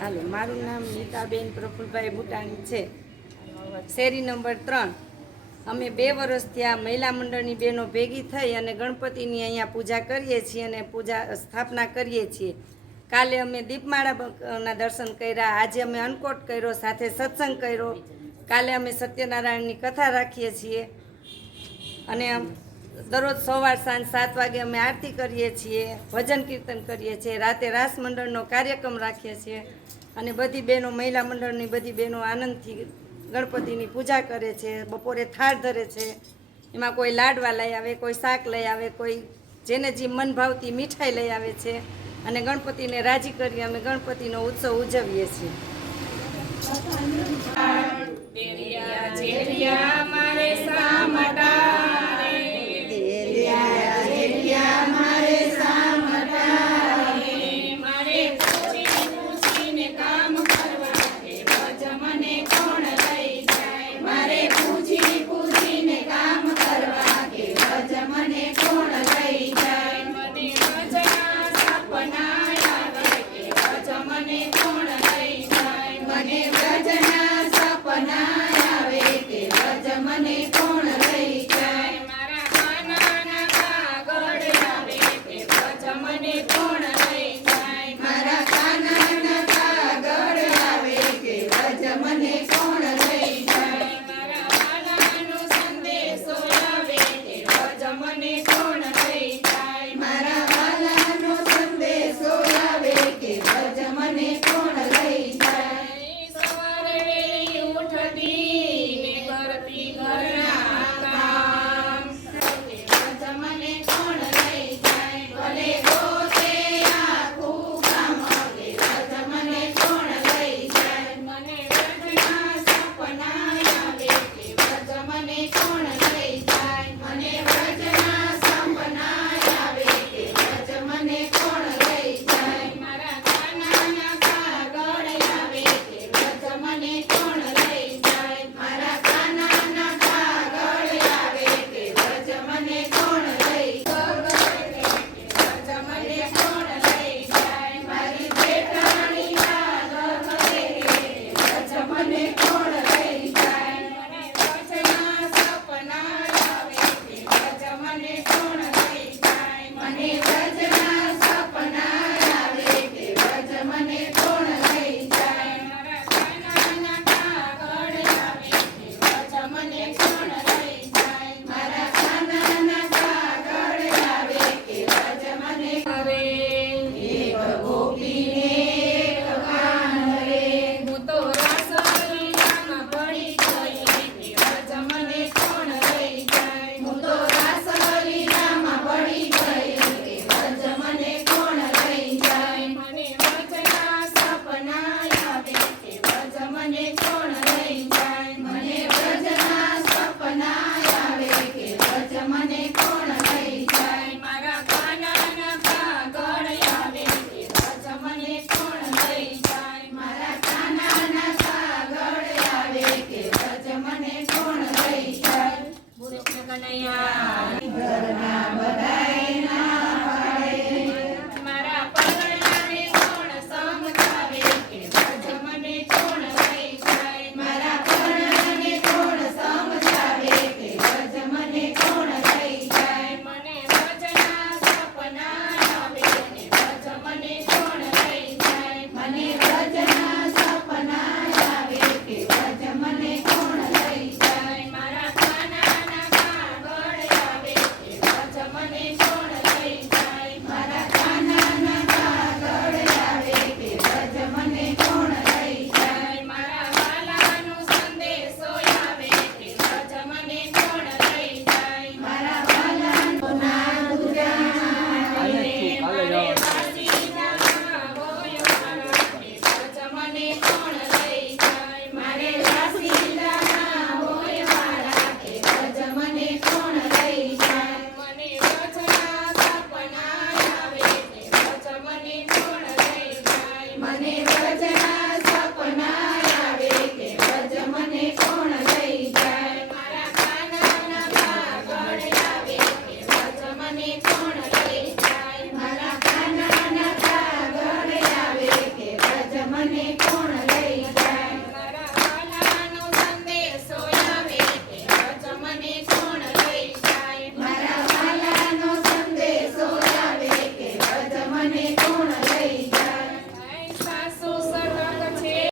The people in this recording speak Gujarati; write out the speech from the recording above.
હાલો, મારું નામ નીતાબેન પ્રફુલભાઈ બુટાણી છે, શેરી નંબર 3। અમે 2 વર્ષથી આ મહિલા મંડળની બહેનો ભેગી થઈ અને ગણપતિની અહીંયા પૂજા કરીએ છીએ અને સ્થાપના કરીએ છીએ। કાલે અમે દીપમાળાના દર્શન કર્યા, આજે અમે અન્નકોટ કર્યો, સાથે સત્સંગ કર્યો। કાલે અમે સત્યનારાયણની કથા રાખીએ છીએ અને દરરોજ સવાર સાંજ 7 વાગે અમે આરતી કરીએ છીએ, ભજન કીર્તન કરીએ છીએ, રાતે રાસ મંડળનો કાર્યક્રમ રાખીએ છીએ અને બધી બહેનો મહિલા મંડળની બધી બહેનો આનંદથી ગણપતિની પૂજા કરે છે। બપોરે થાળ ધરે છે, એમાં કોઈ લાડવા લઈ આવે, કોઈ શાક લઈ આવે, કોઈ જેને જે મન ભાવતી મીઠાઈ લઈ આવે છે અને ગણપતિને રાજી કરી અમે ગણપતિનો ઉત્સવ ઉજવીએ છીએ। મને મને કોણ